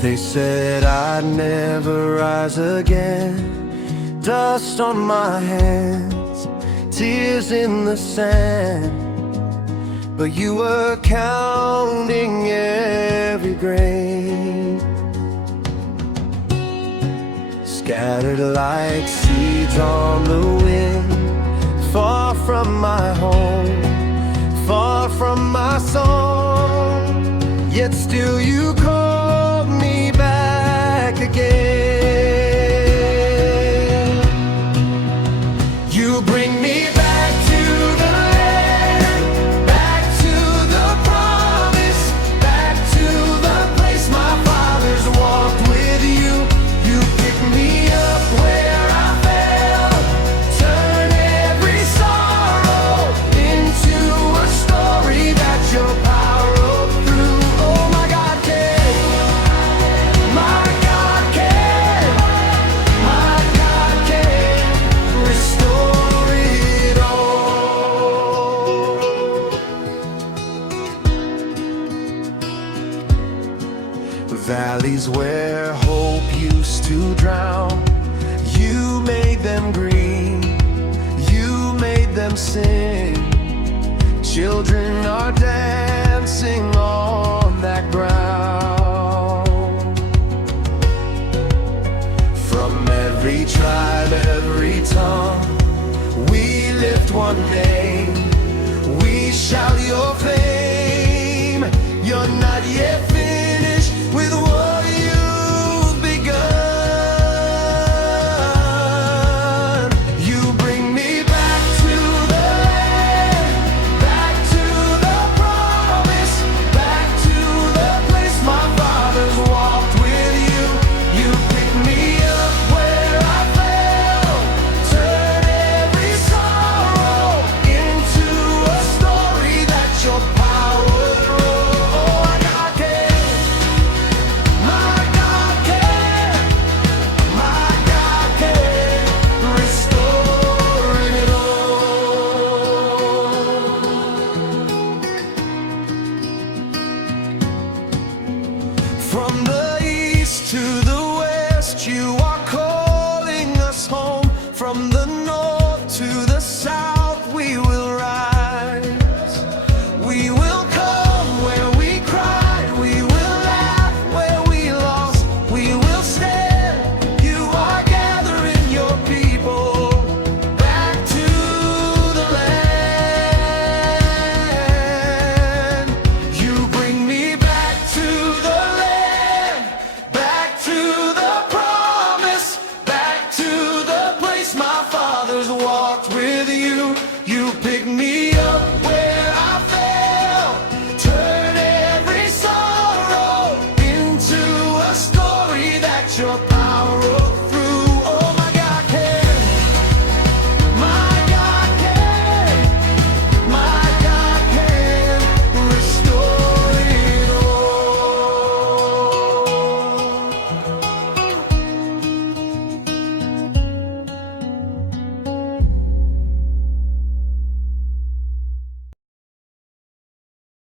They said I'd never rise again. Dust on my hands, tears in the sand. But you were counting every grain. Scattered like seeds on the wind, far from my home, far from my song. Yet still you called me back again. You bring me back to the land, back to the promise, back to the place my fathers walked with you. You pick me up where I fell, turn every sorrow into a story that your power wrote through. Oh, my God can, my God can, my God can restore it all. Valleys where hope used to drown, you made them green, you made them sing. Children are dancing on that ground. From every tribe, every tongue, we lift one name, we shout your fame. You're not yet finished with what you've begun. You bring me back to the land, back to the promise, back to the place my fathers walked with you. You pick me up where I fell, turn every sorrow into a story that your power wrote. Oh, my God can, my God can, my God can restore it all. From the east to the